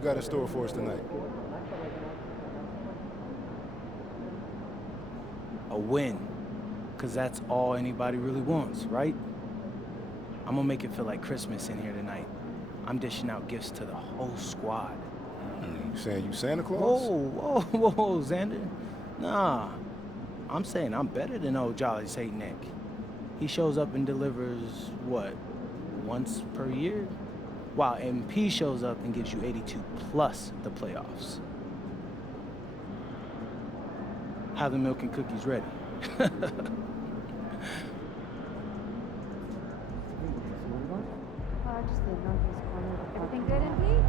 you got in store for us tonight? A win, because that's all anybody really wants, right? I'm gonna make it feel like Christmas in here tonight. I'm dishing out gifts to the whole squad. You saying you Santa Claus? Whoa, whoa, whoa, Xander. Nah, I'm saying I'm better than old Jolly St. Nick. He shows up and delivers, what, once per year? While MP shows up and gives you 82 plus the playoffs. Have the milk and cookies ready. Just the northeast corner of the Everything good, MP?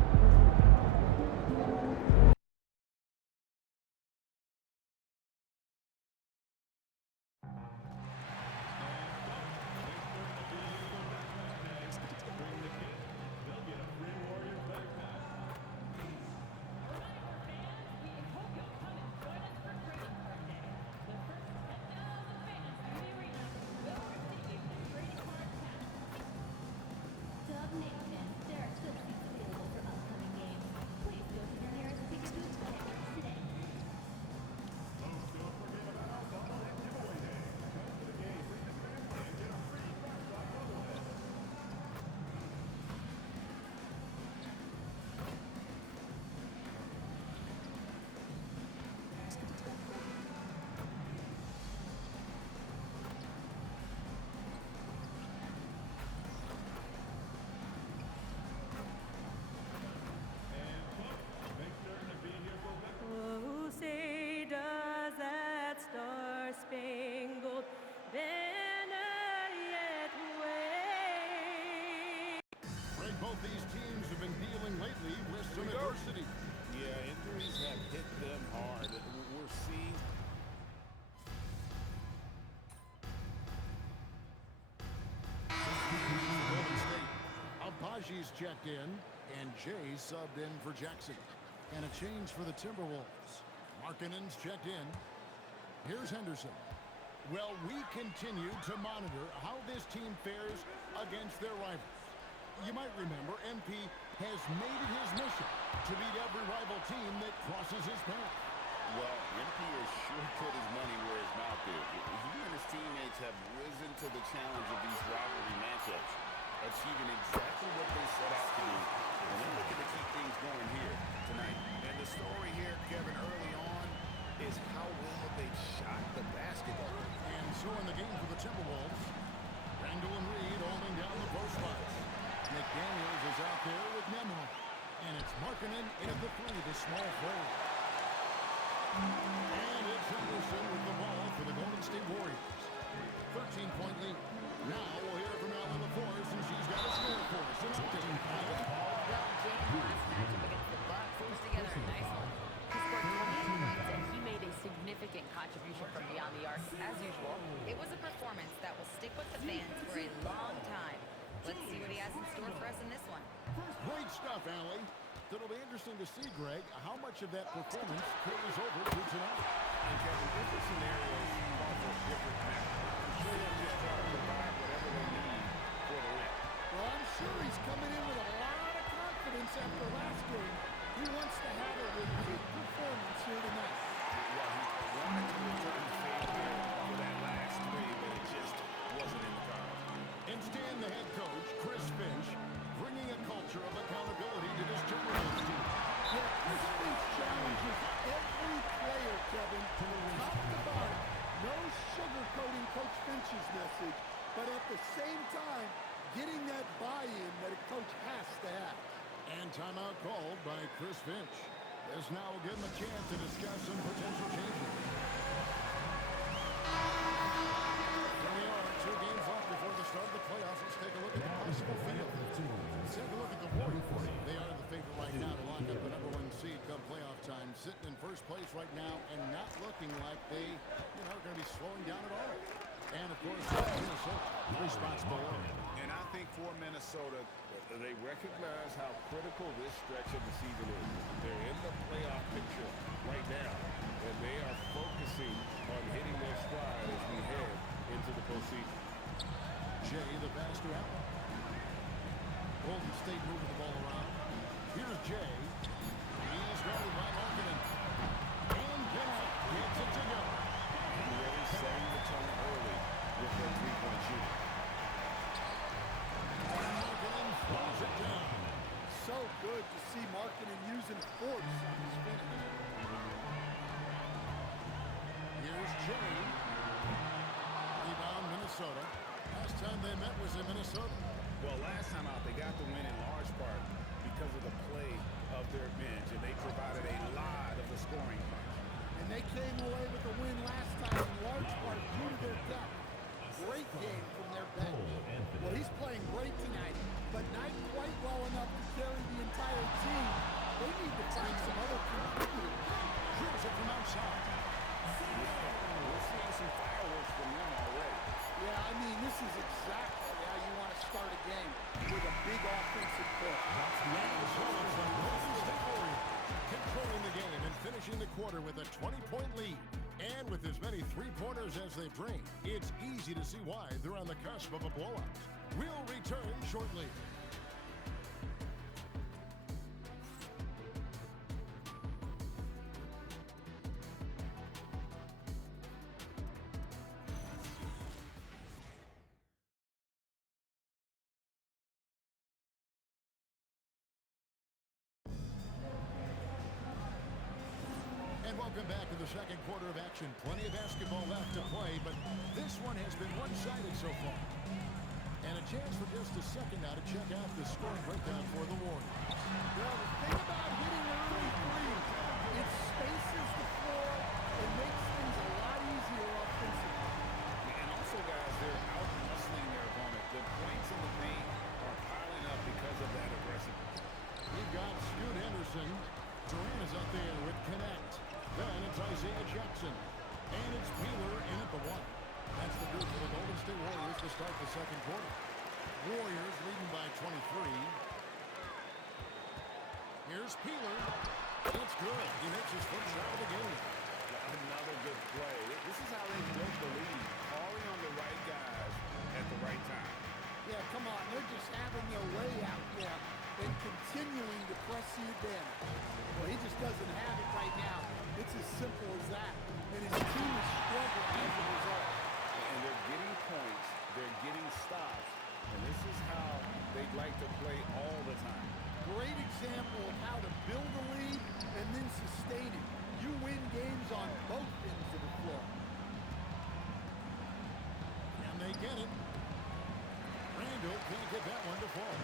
Oh, say does that star-spangled banner yet wave? Greg, both these teams have been dealing lately with some adversity. Yeah, injuries have hit them hard. We're seeing Golden State. Abaji's checked in, and Jay subbed in for Jackson. And a change for the Timberwolves. Markkanen's checked in. Here's Henderson. Well, we continue to monitor how this team fares against their rivals. You might remember MP has made it his mission to beat every rival team that crosses his path. Well, MP has sure put his money where his mouth is. He and his teammates have risen to the challenge of these rivalry matchups, achieving exactly what they set out to do. And they're looking to keep things going here tonight. And the story here, Kevin, early on is how well they shot the basketball. And so in the game for the Timberwolves, Randall and Reed holding down the post spots. McDaniels is out there with Nembhard. And it's Markkanen in at the three, the small forward. And it's Henderson with the ball for the Golden State Warriors. 13-point lead. Now we'll hear from Ellen LaForce, and she's got a score for us. An update. Well, James last matchup against the Bucks put together a nice one. He scored 28 points and he made a significant contribution from beyond the arc. As usual, it was a performance that will stick with the fans for a long time. Let's see what he has in store for us in this one. Great stuff, Allie. It'll be interesting to see, Greg, how much of that performance carries over to tonight. And Kevin, different scenarios call for different matches. I'm sure they'll just try to provide whatever they need for the win. Well, I'm sure he's coming in with a lot of confidence after last game. He wants to have a repeat performance here tonight. Well, he wanted to return the favor here for that last three, but it just wasn't in the cards. And Stan, the head coach, Chris Finch, bringing a culture of accountability to this Timberwolves team. Yeah, Chris Finch challenges every player, Kevin, top to bottom. No sugarcoating Coach Finch's message, but at the same time, getting that buy-in that a coach has to have. And timeout called by Chris Finch. This now will give him a chance to discuss some potential changes. Here we are, 2 games left before the start of the playoffs. Let's take a look at the possible field. Let's take a look at the Warriors. They are the favorite right now to lock up the #1 seed come playoff time. Sitting in first place right now and not looking like they, are going to be slowing down at all. And, of course, Minnesota, 3 spots below. And I think for Minnesota, they recognize how critical this stretch of the season is. They're in the playoff picture right now, and they are focusing on hitting their stride as we head into the postseason. Jay, the faster out. Golden State moving the ball around. Here's Jay. good to see Markkanen using force on his finish. Here's Jay. Rebound, Minnesota. Last time they met was in Minnesota. Well, last time out, they got the win in large part because of the play of their bench, and they provided a lot of the scoring punch. And they came away with the win last time in large part due to their depth. Great game from their bench. Well, he's playing great tonight, but not quite well enough to carry the entire team. They need to find some other contributors. Here's it from outside. We're seeing some fireworks from them already. Yeah, I mean, this is exactly how you want to start a game, with a big offensive push. Controlling the game and finishing the quarter with a 20-point lead. And with as many three-pointers as they bring, it's easy to see why they're on the cusp of a blowout. We'll return shortly. And welcome back to the second quarter of action. Plenty of basketball left to play, but this one has been one-sided so far. And a chance for just a second now to check out the scoring breakdown for the Warriors. Well, the thing about hitting early threes, it spaces the floor and makes things a lot easier offensively. And also, guys, they're out-hustling their opponent. The points in the paint are piling up because of that aggressiveness. We've got Scoot Henderson. Durant is up there with Connect. Then it's Isaiah Jackson. And it's Peeler in at the one. That's the group for the Golden State Warriors to start the second quarter. Warriors leading by 23. Here's Peeler. It's good. He makes his first shot of the game. Another good play. This is how they built the lead, calling on the right guys at the right time. Yeah, come on. They're just having their way out there and continuing to press the advantage. Well, he just doesn't have it right now. It's as simple as that. And his team is struggling as a result. And they're getting points. They're getting stops. And this is how they'd like to play all the time. Great example of how to build a lead and then sustain it. You win games on both ends of the floor. And they get it. Randall can't get that one to fall.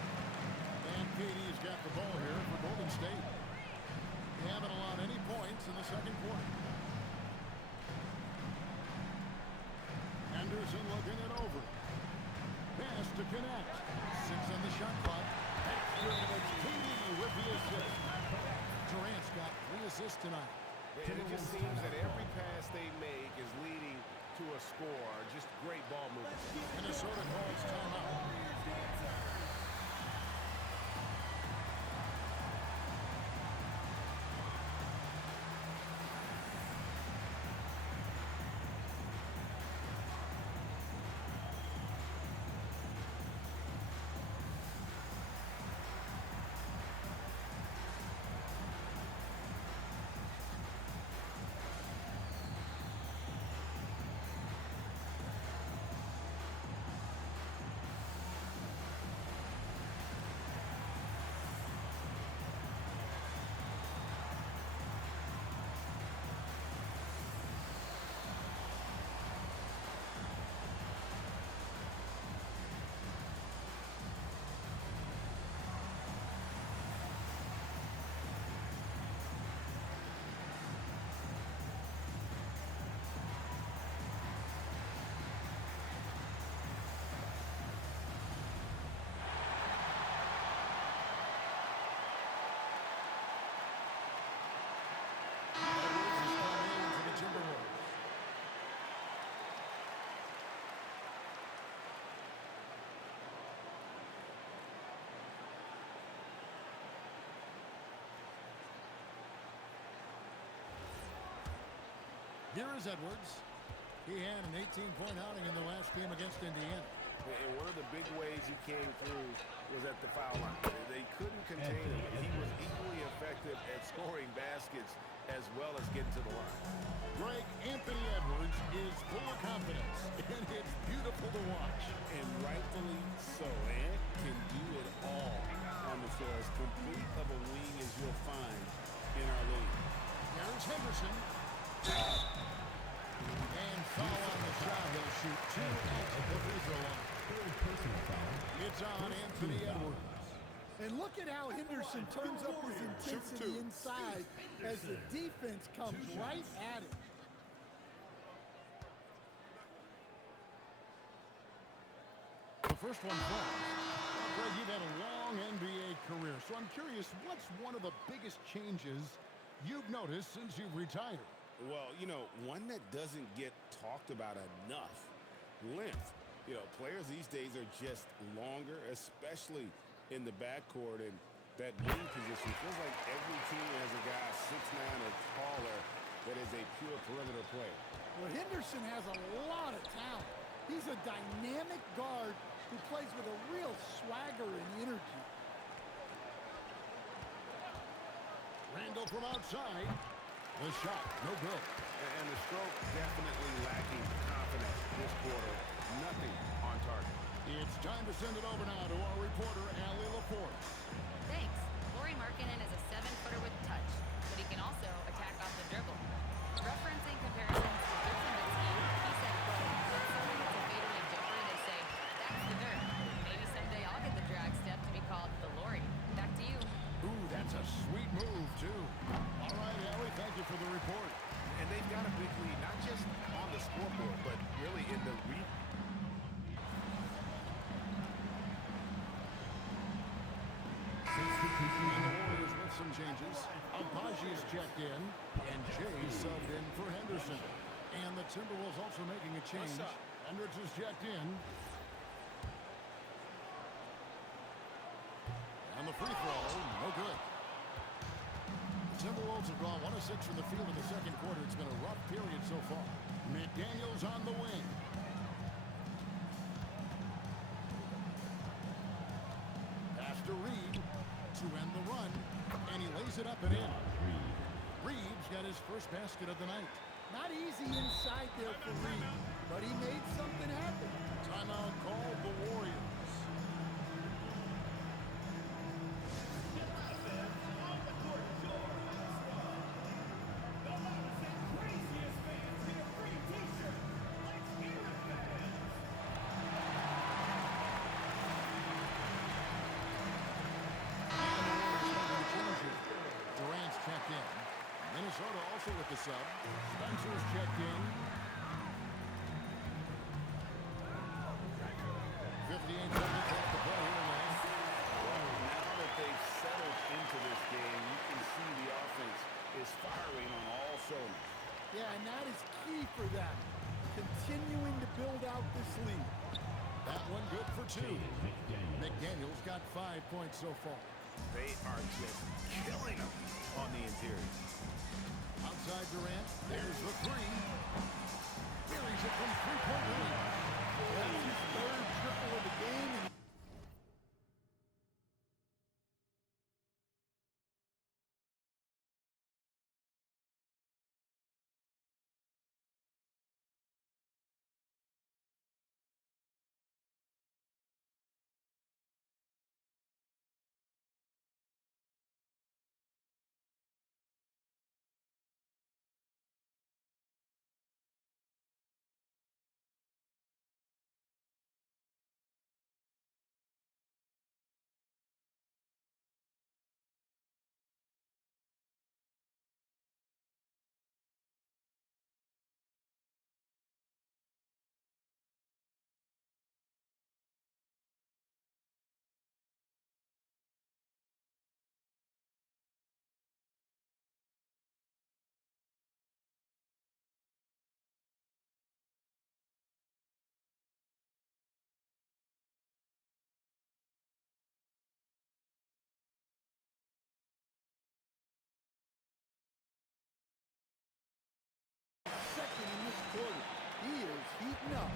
And KD's got the ball here for Golden State. They haven't allowed any points in the second quarter. Henderson looking it over. Pass to Connect. 6 on the shot clock. After it's KD with the assist. Durant's got 3 assists tonight. And it just seems that every pass they make is leading to a score. Just great ball movement. Minnesota calls timeout. Here is Edwards. He had an 18-point outing in the last game against Indiana. And one of the big ways he came through was at the foul line. They couldn't contain him. He was equally effective at scoring baskets as well as getting to the line. Greg Anthony Edwards is full of confidence, and it's beautiful to watch. And rightfully so. Ant can do it all on the floor. As complete Henderson. And foul on the shot. He'll shoot 2 at the free throw line. It's on Anthony Edwards. And look at how Henderson turns up his intensity inside as the defense comes right at him. The first one falls. Well, Greg, you've had a long NBA career, so I'm curious, what's one of the biggest changes you've noticed since you've retired? Well, you know, one that doesn't get talked about enough, length. You know, players these days are just longer, especially in the backcourt, and that wing position feels like every team has a guy 6'9" or taller that is a pure perimeter player. Well, Henderson has a lot of talent. He's a dynamic guard who plays with a real swagger and energy. Randall from outside. The shot, no good. And the stroke definitely lacking confidence this quarter. Nothing on target. It's time to send it over now to our reporter, Allie LaForce. Thanks. Lauri Markkanen is a 7-footer with touch, but he can also attack off the dribble. Referencing comparisons to Dirk Nowitzki, he said, quote, when someone hits a fadeaway jumper, they say, that's the Dirk. Maybe someday I'll get the drag step to be called the Lauri. Back to you. Ooh, that's a sweet move, too. All right, Allie, thank you for the report. And they've got a big lead, not just on the scoreboard, but really in the And the Warriors with some changes. Agbaji's checked in, and Jay subbed in for Henderson. And the Timberwolves also making a change. Hendricks is checked in. And the free throw, no good. The Timberwolves have gone 1 of 6 from the field in the second quarter. It's been a rough period so far. McDaniels on the wing. Pass to Reed to end the run, and he lays it up and in. Reed's got his first basket of the night. Not easy inside there for Reed, but he made something happen. Timeout called the Warriors. Durant's checked in. Minnesota also with the sub. Spencer's checked in. 58 seconds left to play here now. Now that they've settled into this game, you can see the offense is firing on all cylinders. Yeah, and that is key for them. Continuing to build out this lead. That one good for 2. McDaniels got 5 points so far. They are just killing them on the interior. Outside Durant, there's the 3. Carries it from 3-point range. That's his 3rd triple of the game. And second in this quarter. He is heating up.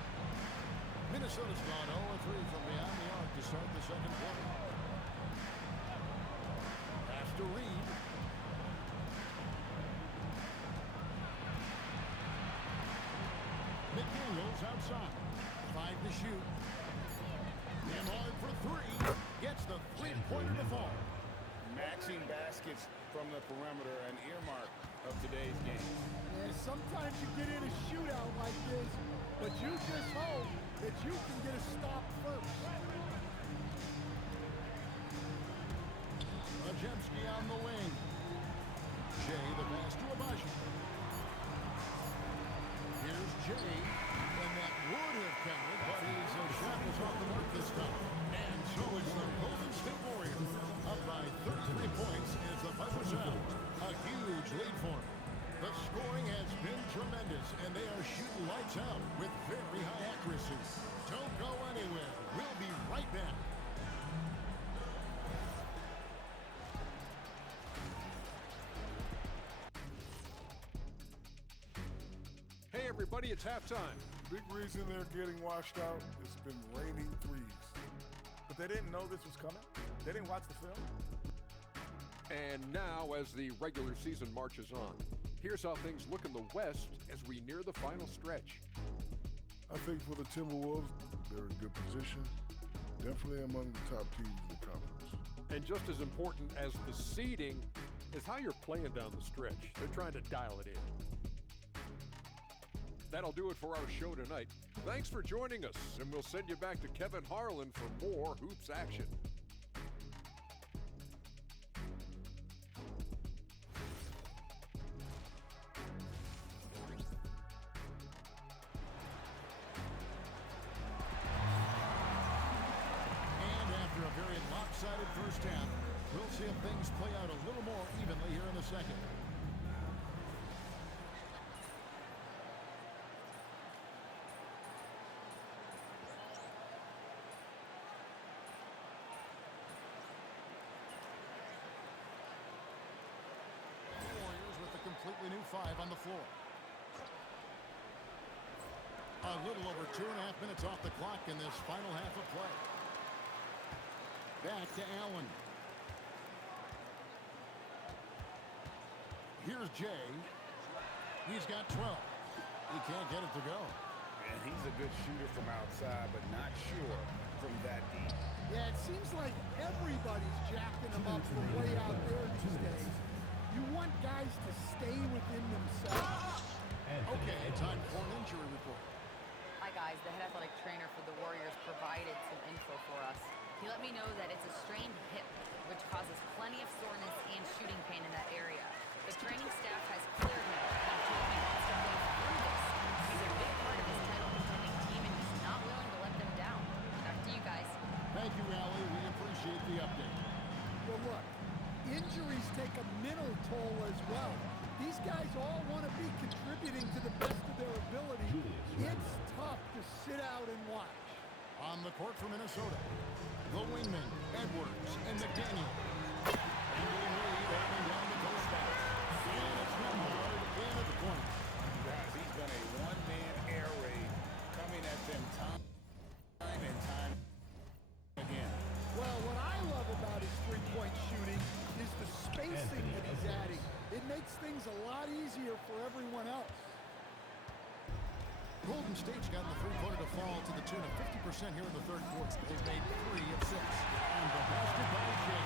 Minnesota's gone 0-3 from beyond the arc to start the second quarter. Pass to Reed. McDaniels outside. 5 to shoot. Him hard for 3. Gets the 3-pointer to fall. axing baskets from the perimeter, an earmark of today's game. And sometimes you get in a shootout like this, but you just hope that you can get a stop first. Majemski on the wing. Jay, the pass to Abaji. Here's Jay, and that would have counted, but his shot was off the mark this time. And so it's the Golden State Warriors up by 33 points as the buzzer sounds. A huge lead for them. The scoring has been tremendous, and they are shooting lights out with very high accuracy. Don't go anywhere. We'll be right back. Hey everybody, it's halftime. Big reason they're getting washed out, it's been raining threes. But they didn't know this was coming? They didn't watch the film? And now as the regular season marches on, here's how things look in the West as we near the final stretch. I think for the Timberwolves, they're in good position. Definitely among the top teams in the conference. And just as important as the seeding is how you're playing down the stretch. They're trying to dial it in. That'll do it for our show tonight. Thanks for joining us, and we'll send you back to Kevin Harlan for more Hoops action. And after a very lopsided first half, we'll see if things play out a little more evenly here in the second. Completely new five on the floor. A little over 2.5 minutes off the clock in this final half of play. Back to Allen. Here's Jay. He's got 12. He can't get it to go. And he's a good shooter from outside, but not sure from that deep. Yeah, it seems like everybody's jacking them up from way out there these days. You want guys to stay within themselves. Okay, time for an injury report. Hi guys, the head athletic trainer for the Warriors provided some info for us. He let me know that it's a strained hip, which causes plenty of soreness and shooting pain in that area. The training staff has cleared him and told me he wants to play through this. He's a big part of this title contending team, and he's not willing to let them down. Back to you guys. Thank you, Allie. We appreciate the update. Well, look, injuries take a mental toll as well. These guys all want to be contributing to the best of their ability. It's tough to sit out and watch. On the court for Minnesota, the wingmen, Edwards and McDaniel. Handling lead, opening down the goal spots. And it's Nembhard in at the point. Guys, he's been a one-man air raid coming at them time and time again. Well, what I love about his three-point shooting is the spacing that he's adding. It makes things a lot easier for everyone else. Golden State's gotten the three-pointer to fall to the tune of 50% here in the third quarter. They've made 3 of 6. And the basket by Jay.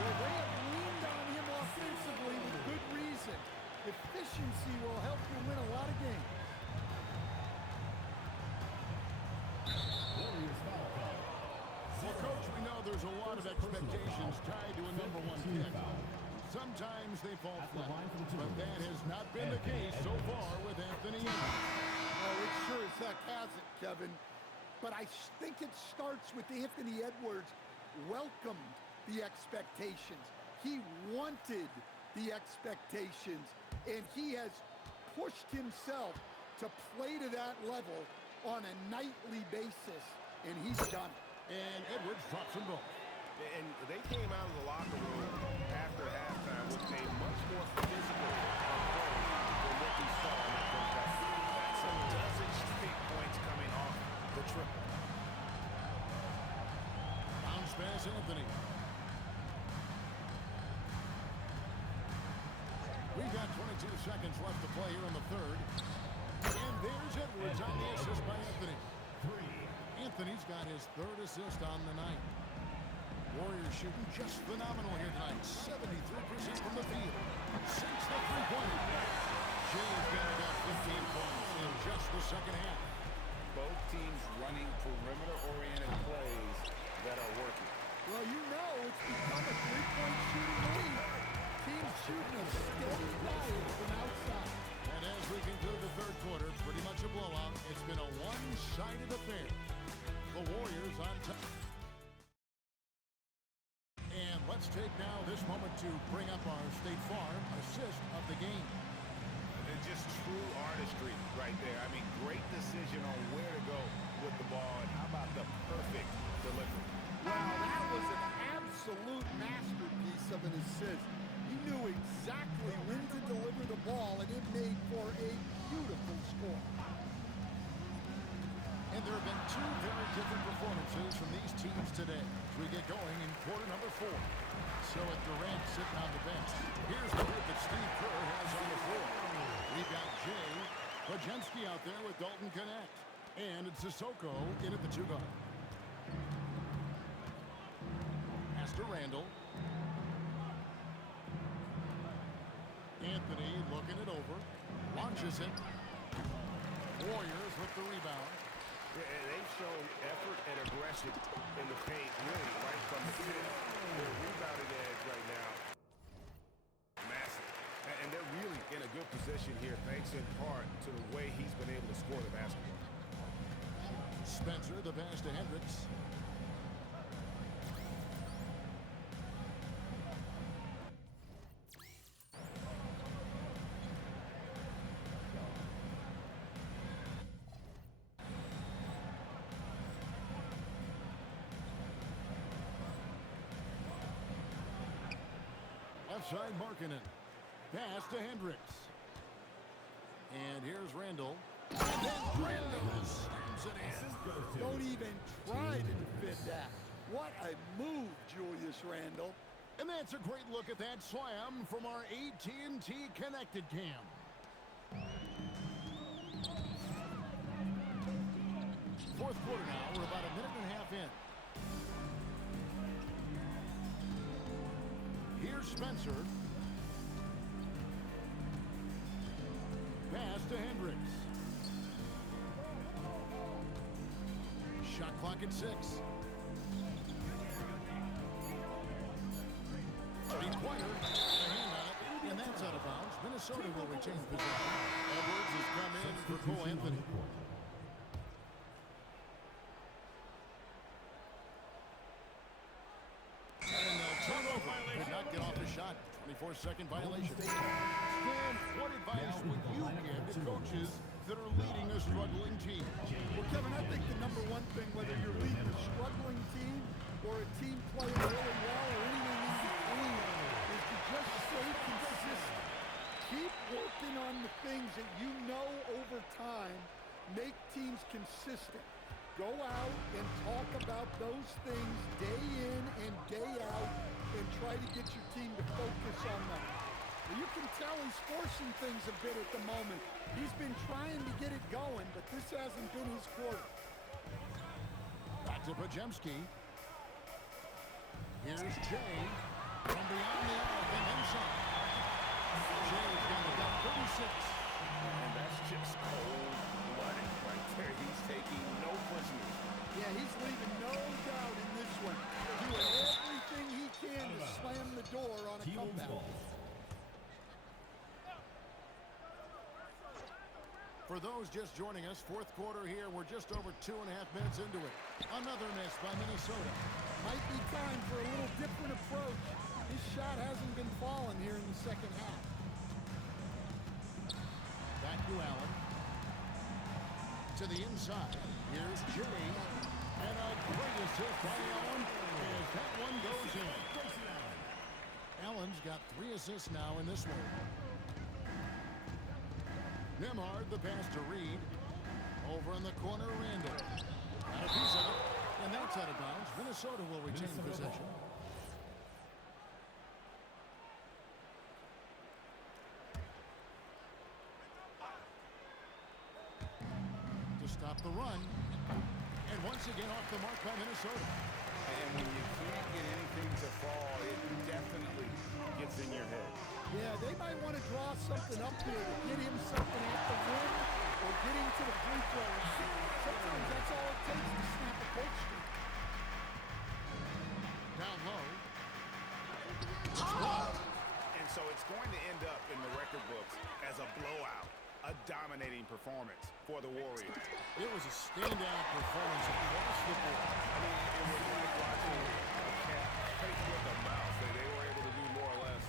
Well, they have leaned on him offensively with good reason. Efficiency will help you win a lot of games. Well, Coach, we know there's a lot of expectations tied to a number 1 pick. Sometimes they fall flat, but that has not been the case so far with Anthony Edwards. Oh, it sure as heck hasn't, Kevin. But I think it starts with Anthony Edwards welcomed the expectations. He wanted the expectations, and he has pushed himself to play to that level on a nightly basis, and he's done it. And Edwards drops them both. And they came out of the locker room after halftime with a much more physical approach than what we saw in that first half. That's a dozen straight points coming off the triple. Bounce pass, Anthony. We've got 22 seconds left to play here in the third. And there's Edwards on the assist by Anthony. Anthony's got his 3rd assist on the night. Warriors shooting just phenomenal here tonight. 73% from the field. Sinks the three-pointer. Jay's got about 15 points in just the second half. Both teams running perimeter-oriented plays that are working. Well, you know it's become a three-point shooting league. Teams shooting a steady diet from outside. And as we conclude the third quarter, pretty much a blowout. It's been a one-sided affair. The Warriors on top. And let's take now this moment to bring up our State Farm assist of the game. And just true artistry right there. I mean, great decision on where to go with the ball. And how about the perfect delivery? Wow, that was an absolute masterpiece of an assist. He knew exactly when to deliver the ball, and it made for a beautiful score. And there have been two very different performances from these teams today as we get going in quarter number 4. So at Durant sitting on the bench. Here's the group that Steve Kerr has on the floor. We've got Jay Pajemski out there with Dalton Connect. And it's Sissoko in at the 2-guard. Pass to Randall. Anthony looking it over. Launches it. Warriors with the rebound. Yeah, and they've shown effort and aggression in the paint, really, right from the tip. Their rebounding edge right now, massive. And they're really in a good position here, thanks in part to the way he's been able to score the basketball. Spencer, the pass to Hendricks. Left side, Markkanen. Pass to Hendricks. And here's Randall. And then Randall slams it in. Don't even try to defend that. What a move, Julius Randle. And that's a great look at that slam from our AT&T Connected Cam. Fourth quarter now. We're about a minute and a half in. Here's Spencer. Pass to Hendricks. Shot clock at 6. Required. A hand on it, and that's out of bounds. Minnesota will retain possession. Edwards has come in for Cole Anthony. And they'll turn over. Did not get off the shot. 24-second violation. Stan, what advice would you give to coaches that are leading a struggling team? Well, Kevin, I think the number one thing, whether you're leading a struggling team or a team playing really well or anything in between, is to just stay consistent. Keep working on the things that you know over time make teams consistent. Go out and talk about those things day in and day out and try to get your team to focus on that. You can tell he's forcing things a bit at the moment. He's been trying to get it going, but this hasn't been his quarter. Back to Pajemski. Here's Jay from beyond the arc and inside. Jay's got about 36. And that's just cold-blooded right there. He's taking no prisoners. Yeah, he's leaving no doubt in this one. Doing everything he can to slam the door on a comeback. For those just joining us, fourth quarter here. We're just over 2.5 minutes into it. Another miss by Minnesota. Might be time for a little different approach. His shot hasn't been falling here in the second half. Back to Allen. To the inside. Here's Jay. And a great assist by Allen as that one goes in. Allen's got 3 assists now in this one. Nembhard, the pass to Reed. Over in the corner, Randall. Got a piece of it, and that's out of bounds. Minnesota will retain possession. To stop the run. And once again off the mark by Minnesota. And when you can't get anything to fall, it definitely gets in your head. Yeah, they might want to draw something up here to get him something at the rim or get him to the free throw line. Sometimes that's all it takes to snap a coach streak. Down low. And so it's going to end up in the record books as a blowout, a dominating performance for the Warriors. It was a standout performance across the board. I mean, it was like watching a cat face with a mouse. They were able to do more or less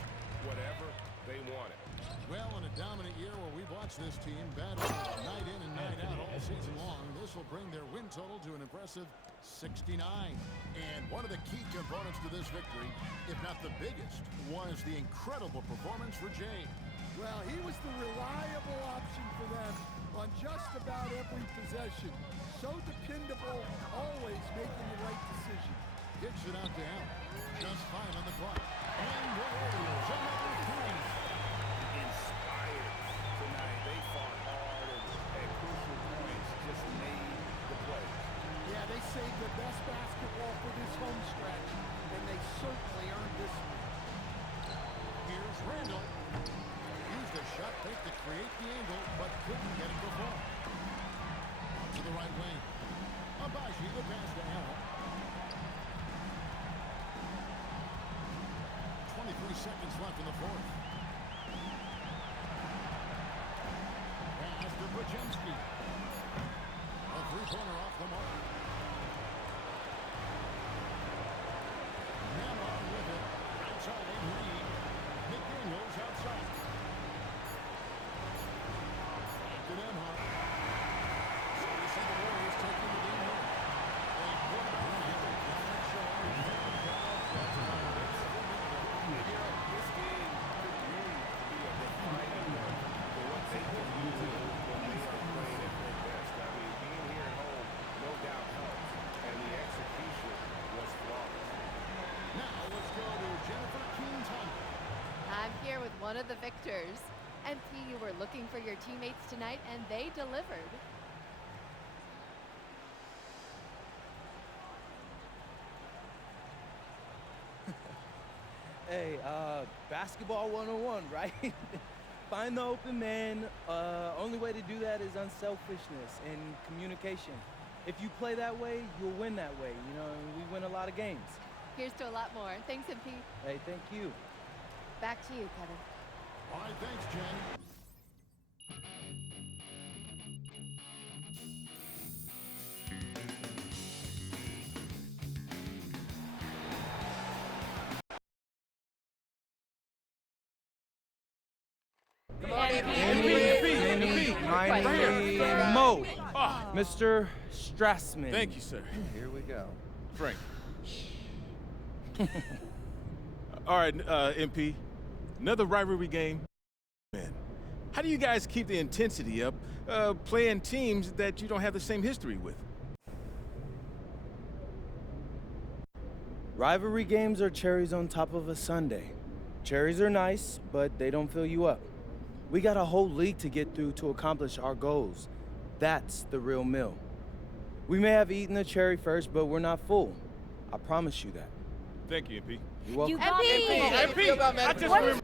whatever they wanted. Well, in a dominant year where we've watched this team battle night in and night out all season long, this will bring their win total to an impressive 69. And one of the key components to this victory, if not the biggest, was the incredible performance for Jay. Well, he was the reliable option for them on just about every possession. So dependable, always making the right decision. Kicks it out to Allen. Just 5 on the clock. And the Warriors another 3. Inspired tonight. They fought hard and at crucial points just made the plays. Yeah, they saved the best basketball for this home stretch, and they certainly earned this one. Here's Randall. Used a shot fake to create the angle, but couldn't get it before. To the right wing. Abaji, the pass to Allen. 23 seconds left in the fourth. Pass to Brzezinski. A three-pointer off the mark. Nemhard with it. Outside Reed. McDaniels outside. To Nemhard. So we see the Warriors taking the game here. A quarterback here. This game could really be a defining one for what they can do when they are playing at their best. I mean, being here at home no doubt helps, and the execution was flawless. Now let's go to Jennifer Keane-Thomas. I'm here with one of the victors. MP, you were looking for your teammates tonight, and they delivered. Hey, basketball 101, right? Find the open man. Only way to do that is unselfishness and communication. If you play that way, you'll win that way, you know, and we win a lot of games. Here's to a lot more. Thanks, MP. Hey, thank you. Back to you, Kevin. All right, thanks, Jen. Mo, Mr. Strassman. Thank you, sir. Here we go. Frank. All right, MP. Another rivalry game. Man, how do you guys keep the intensity up playing teams that you don't have the same history with? Rivalry games are cherries on top of a sundae. Cherries are nice, but they don't fill you up. We got a whole league to get through to accomplish our goals. That's the real meal. We may have eaten the cherry first, but we're not full. I promise you that. Thank you, MP. You're welcome. MP! MP! I just remember.